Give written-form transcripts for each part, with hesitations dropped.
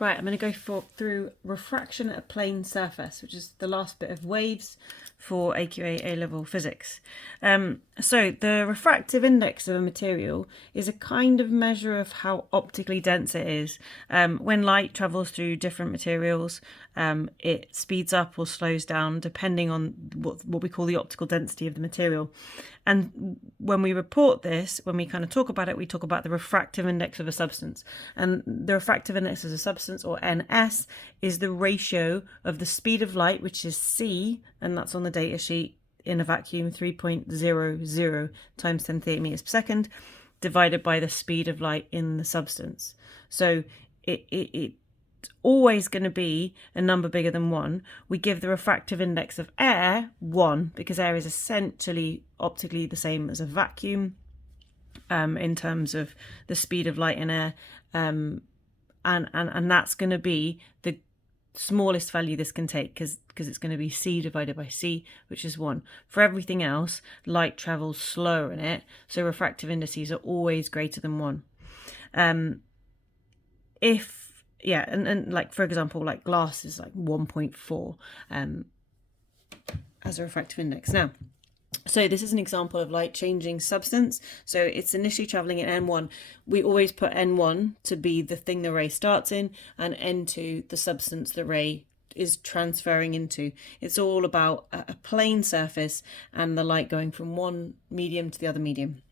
Right, I'm going to go through refraction at a plane surface, which is the last bit of waves for AQA A Level Physics. So the refractive index of a material is a kind of measure of how optically dense it is. When light travels through different materials, it speeds up or slows down depending on what we call the optical density of the material. And when we report this, when we kind of talk about it, we talk about the refractive index of a substance. And the refractive index of a substance, or NS, is the ratio of the speed of light, which is c, and that's on the data sheet in a vacuum, 3.00 times 10 to the 8 meters per second, divided by the speed of light in the substance. So it's always going to be a number bigger than 1. We give the refractive index of air 1 because air is essentially optically the same as a vacuum in terms of the speed of light in air, and that's going to be the smallest value this can take because it's going to be c divided by c, which is 1. For everything else, light travels slower in it, so refractive indices are always greater than 1. And like, for example, like glass is like 1.4 as a refractive index. Now, so this is an example of light changing substance. So it's initially traveling at N1. We always put N1 to be the thing the ray starts in, and N2 the substance the ray is transferring into. It's all about a plane surface and the light going from one medium to the other medium.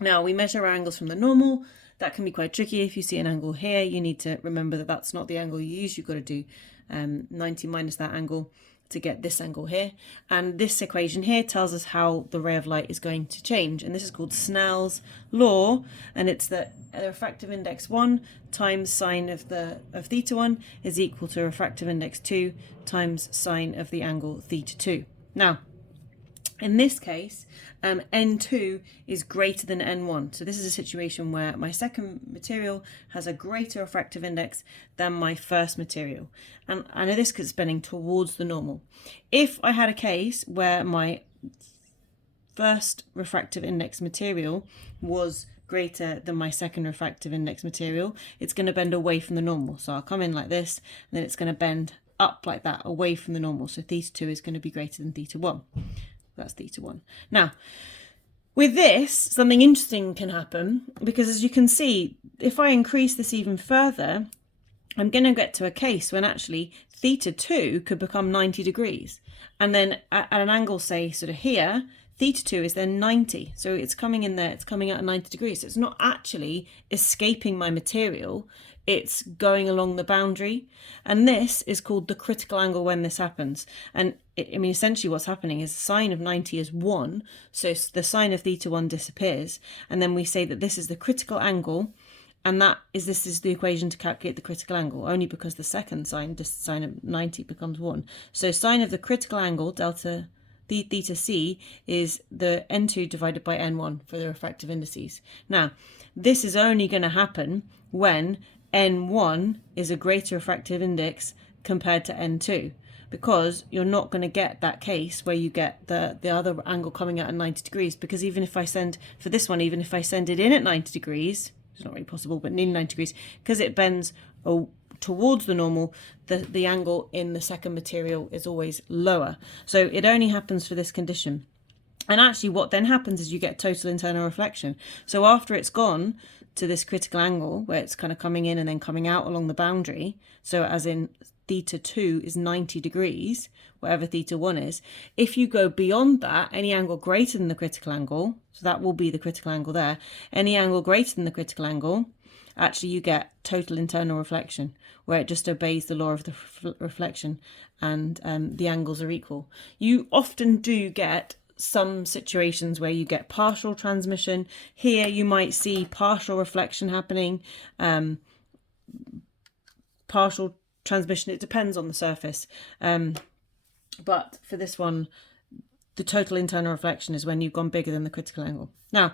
Now, we measure our angles from the normal. That can be quite tricky. If you see an angle here, you need to remember that that's not the angle you use. You've got to do 90 minus that angle to get this angle here. And this equation here tells us how the ray of light is going to change. And this is called Snell's law. And it's that the refractive index 1 times sine of theta 1 is equal to refractive index 2 times sine of the angle theta 2. Now, in this case, N2 is greater than N1. So this is a situation where my second material has a greater refractive index than my first material. And I know this because it's bending towards the normal. If I had a case where my first refractive index material was greater than my second refractive index material, it's going to bend away from the normal. So I'll come in like this, and then it's going to bend up like that, away from the normal. So theta 2 is going to be greater than theta 1. That's theta 1. Now, with this, something interesting can happen, because as you can see, if I increase this even further, I'm going to get to a case when actually theta 2 could become 90 degrees. And then at an angle, say, sort of here, theta 2 is then 90. So it's coming in there, it's coming out at 90 degrees. So it's not actually escaping my material, it's going along the boundary. And this is called the critical angle when this happens. And essentially what's happening is sine of 90 is 1. So the sine of theta 1 disappears. And then we say that this is the critical angle. And this is the equation to calculate the critical angle, only because the second sine of 90 becomes 1. So sine of the critical angle, delta theta c, is the N2 divided by N1 for the refractive indices. Now, this is only going to happen when N1 is a greater refractive index compared to N2, because you're not going to get that case where you get the other angle coming out at 90 degrees, because even if I send it in at 90 degrees, it's not really possible, but nearly 90 degrees, because it bends towards the normal, the angle in the second material is always lower. So it only happens for this condition. And actually what then happens is you get total internal reflection. So after it's gone to this critical angle, where it's kind of coming in and then coming out along the boundary, so as in theta 2 is 90 degrees, whatever theta 1 is, if you go beyond that, any angle greater than the critical angle, so that will be the critical angle there, any angle greater than the critical angle, actually you get total internal reflection, where it just obeys the law of the reflection, and the angles are equal. You often do get some situations where you get partial transmission. Here you might see partial reflection happening, partial transmission. It depends on the surface. But for this one, the total internal reflection is when you've gone bigger than the critical angle. Now,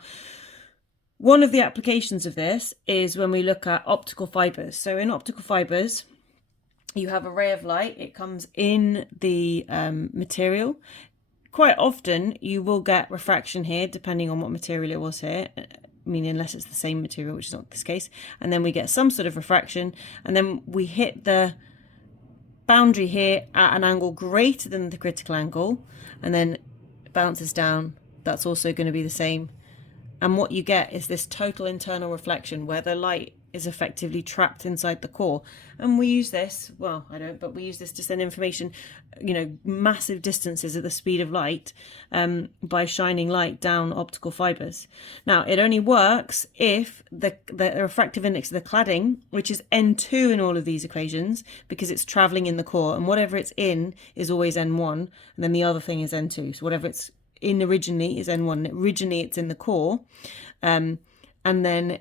one of the applications of this is when we look at optical fibers. So in optical fibers, you have a ray of light. It comes in the material. Quite often you will get refraction here, depending on what material it was here. mean, unless it's the same material, which is not this case. And then we get some sort of refraction, and then we hit the boundary here at an angle greater than the critical angle, and then it bounces down. That's also going to be the same. And what you get is this total internal reflection where the light is effectively trapped inside the core. And we use this, well, I don't, but we use this to send information, massive distances at the speed of light by shining light down optical fibers. Now, it only works if the refractive index of the cladding, which is N2 in all of these equations, because it's traveling in the core, and whatever it's in is always N1, and then the other thing is N2. So whatever it's in originally is N1. Originally it's in the core, and then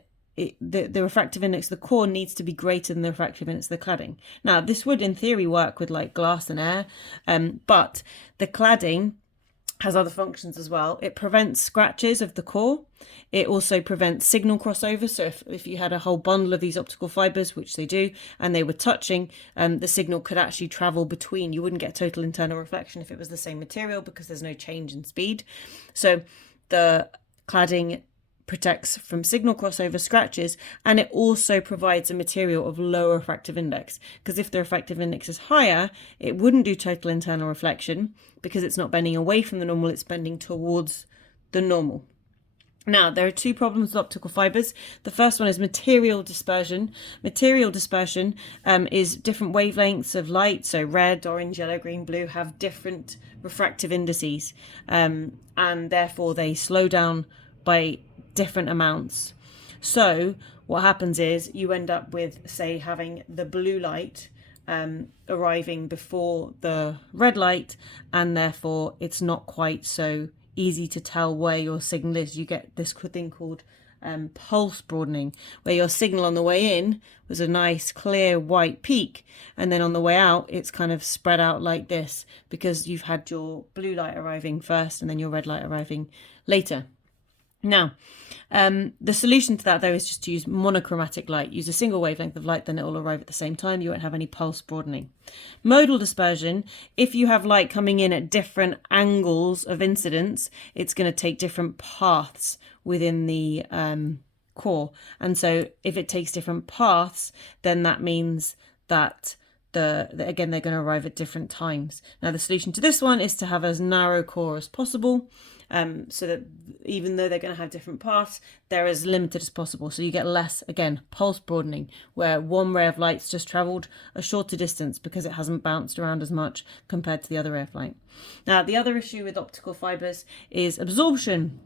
the refractive index of the core needs to be greater than the refractive index of the cladding. Now, this would in theory work with like glass and air, but the cladding has other functions as well. It prevents scratches of the core. It also prevents signal crossover. So if you had a whole bundle of these optical fibers, which they do, and they were touching, the signal could actually travel between. You wouldn't get total internal reflection if it was the same material because there's no change in speed. So the cladding protects from signal crossover scratches, and it also provides a material of lower refractive index, because if the refractive index is higher, it wouldn't do total internal reflection because it's not bending away from the normal, it's bending towards the normal. Now, there are two problems with optical fibers. The first one is material dispersion. Material dispersion is different wavelengths of light, so red, orange, yellow, green, blue have different refractive indices, and therefore they slow down by different amounts. So what happens is you end up with, say, having the blue light arriving before the red light, and therefore it's not quite so easy to tell where your signal is. You get this thing called pulse broadening, where your signal on the way in was a nice clear white peak, and then on the way out it's kind of spread out like this because you've had your blue light arriving first and then your red light arriving later. Now, the solution to that, though, is just to use monochromatic light. Use a single wavelength of light, then it will arrive at the same time. You won't have any pulse broadening. Modal dispersion, if you have light coming in at different angles of incidence, it's going to take different paths within the core. And so if it takes different paths, then that means that again, they're going to arrive at different times. Now, the solution to this one is to have as narrow core as possible, so that even though they're going to have different paths, they're as limited as possible. So you get less, again, pulse broadening, where one ray of light's just travelled a shorter distance because it hasn't bounced around as much compared to the other ray of light. Now, the other issue with optical fibres is absorption.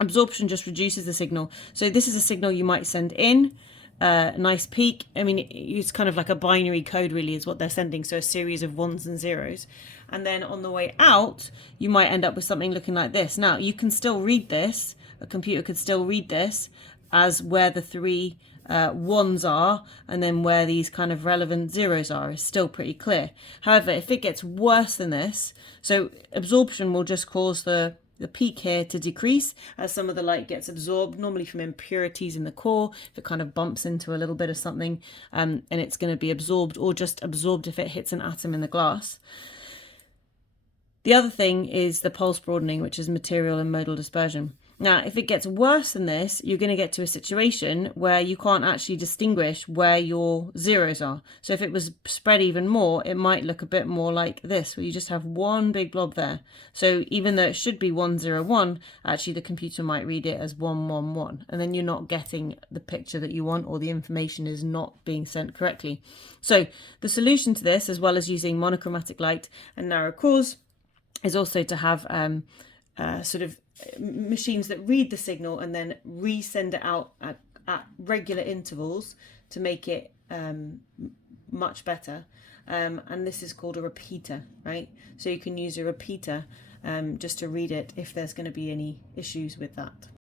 Absorption just reduces the signal. So this is a signal you might send in, nice peak. I mean, it's kind of like a binary code really is what they're sending, so a series of ones and zeros, and then on the way out you might end up with something looking like this. Now, you can still read this, a computer could still read this as where the three ones are and then where these kind of relevant zeros are is still pretty clear. However, if it gets worse than this, so absorption will just cause the peak here to decrease as some of the light gets absorbed, normally from impurities in the core, if it kind of bumps into a little bit of something, and it's going to be absorbed, or just absorbed if it hits an atom in the glass. The other thing is the pulse broadening, which is material and modal dispersion. Now, if it gets worse than this, you're going to get to a situation where you can't actually distinguish where your zeros are. So if it was spread even more, it might look a bit more like this, where you just have one big blob there. So even though it should be 101, actually the computer might read it as 111, and then you're not getting the picture that you want, or the information is not being sent correctly. So the solution to this, as well as using monochromatic light and narrow cores, is also to have sort of machines that read the signal and then resend it out at regular intervals to make it much better. And this is called a repeater, right? So you can use a repeater just to read it if there's going to be any issues with that.